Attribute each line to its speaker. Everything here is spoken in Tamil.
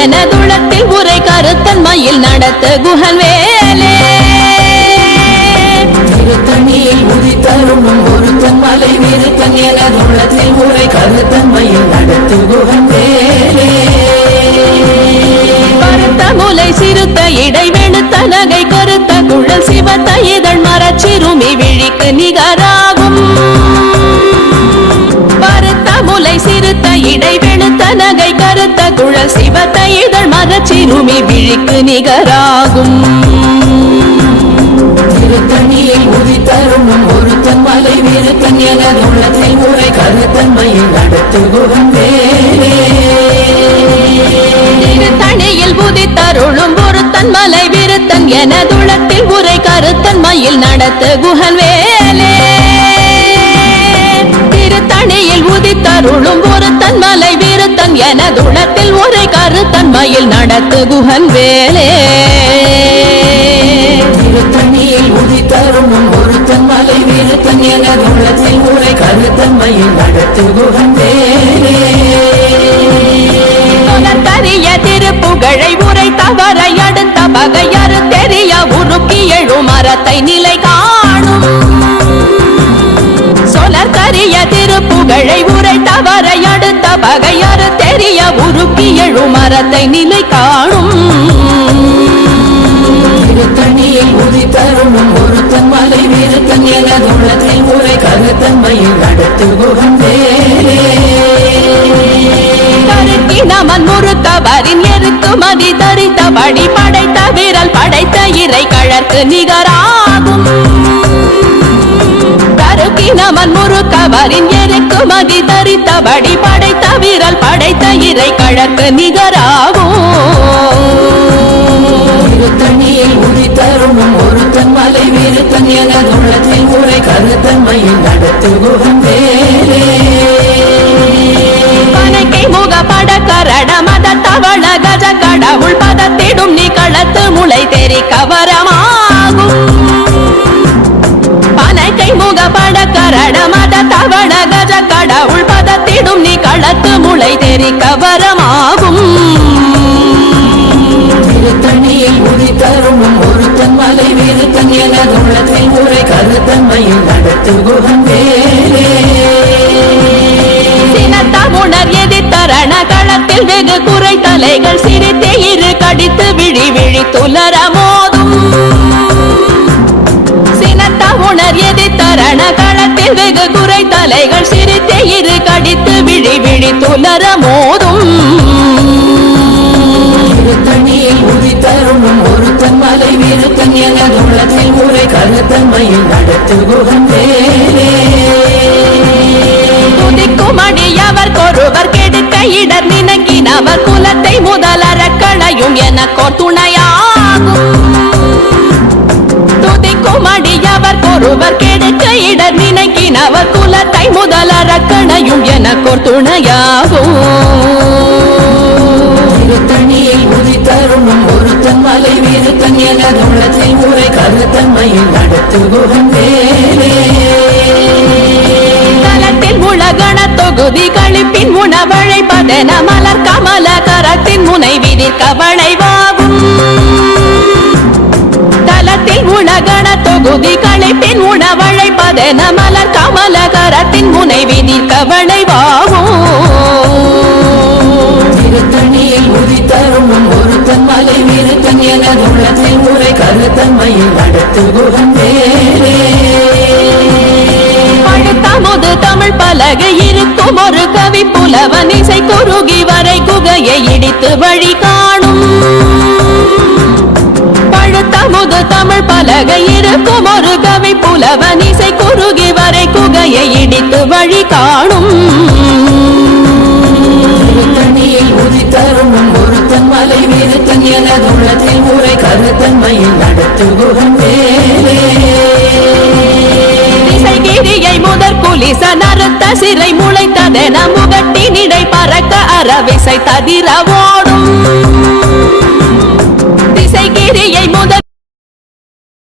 Speaker 1: எனதுளத்தில் உரை கருத்தன்மையில் நடத்த குஹன் வேலே.
Speaker 2: திருத்தணியில் உதித்தரும் ஒருத்தன் மலை விருத்தன் எனதுள்ளத்தில் உரை கருத்தன்மையில் நடத்து குகன் வேலே.
Speaker 1: முலை சிறுத்த இடை வெளுத்த நகை கருத்த குழல் சிவத்த இதழ் மரச்சிறுமி விழிக்கு நிகராகும். பருத்த முலை சிறுத்த இடை சிவத்த இதழ் மரச்சிறுமி விழிக்கு நிகராகும்.
Speaker 2: திருத்தணியில் உதித்தரும் ஒருத்தன் மலை. விருத்தன் எனதுள்ளத்தில் உரை கருத்தன்மையில் நடத்து குகன் வேலே
Speaker 1: மலை. விருத்தன் உரை நடத்த திருத்தணியில் உதித்தருளும் மலை விருத்தன் எனதுளத்தில் உரை கருத்தன் மயில் நடத்து குஹன் வேலே.
Speaker 2: திருத்தணியில் உதித்தரும் ஒருத்தன் மலை விருத்தன் எனதுள்ளத்தில் உரை கருத்தன்மையில் நடத்து குகன் வேலே.
Speaker 1: புலத்தறிய திருப்புகழை உரை தவற அடுத்த பகையறு தெரிய உருக்கி எழும் மரத்தை நிலை காணும். சொலர்கரிய திருப்புகழை உரை தவற அடுத்த பகையறு தெரிய உருக்கி எழும் மரத்தை நிலை காணும்.
Speaker 2: திருத்தணியில் உதித்தரும் ஒருத்தன் மலை விருத்தன் எனதுள்ளத்தில் உரை கருத்தன்மையில்
Speaker 1: கருக்கி நமன் முறுத்தவரின் எருக்கு மதி தரித்தபடி படைத்த விரல் படைத்த இறை கழற்கு நிகராகும். நமன் முறுக்கவரின் எருக்கு மதி தரித்தபடி படைத்த விரல் படைத்த இறை கழற்கு நிகராகும்.
Speaker 2: உதித்தரும் ஒருத்தன் மலை விருத்தன் எனதுள்ளத்தில் உரை கருத்தன்மையில் நடத்து வேலே
Speaker 1: பனக்கை முக பட கரட மத தவள கஜ கடவுள் பதத்திடும் நிகழத்து முளை தெரி கவரமாகும் தவள கஜ கடவுள் பதத்திடும் நிகழத்து முளை தெரி கவரமாகும்
Speaker 2: திருத்தணியில் உதித்தரும் ஒருத்தன் மலை விருத்தன் எனதுள்ளத்தில் உரை கருத்தன்மையில் நடத்து குகன் வேலே
Speaker 1: எதிர்த்தரண களத்தில் வெகு குறை தலைகள் சிரித்தே இரு கடித்து விழி விழி துலர
Speaker 2: உரை கருத்தன்மையில் வேலே
Speaker 1: துதிக்கும் அடியவர் கொருவர் கெடுக்க இடர் நினைக்கினவர் குலத்தை முதலற களையும் எனக்கோர் துணையாகும் துதிக்கும் அடியவர் கொருவர் கெடுக்க இடர் நினைக்கினவர் குலத்தை முதலற களையும் எனக்கோர் துணையாகும்
Speaker 2: குகன் வேலே
Speaker 1: தலத்தில் உலகண தொகுதி கழிப்பின் உணவழைப்பதென மலர் கமல கரத்தின் முனை விதிர் கவளைவாகும் தலத்தில் உலகண தொகுதி கழிப்பின் உணவழைப்பதென மலர் கமல கரத்தின் முனை விதிர் கவளைவாகும்
Speaker 2: திருத்தணியில் உதித்தரும் கருத்தன் மலை விருத்தன் எனதுள்ளத்தில் உரை கருத்தன்மையில் அடுத்து குகன் வேலே
Speaker 1: பழுத்தமுது தமிழ் பலகை இருக்கும் ஒரு கவி புலவன் இசை குறுகி வரை குகையை இடித்து வழி காணும். பழுத்தமுது தமிழ் பலகை இருக்கும் ஒரு கவி புலவன் இசை குறுகி வரை குகையை இடித்து வழி காணும்.
Speaker 2: விருத்தன் உரை கருத்தன்மையில் நடத்து வேலே
Speaker 1: இசைகிரியை முதற் குலிச நறுத்த சிறை முளைத்ததென முகட்டினிடை பறக்க அறவிசை ததிர ஓடும்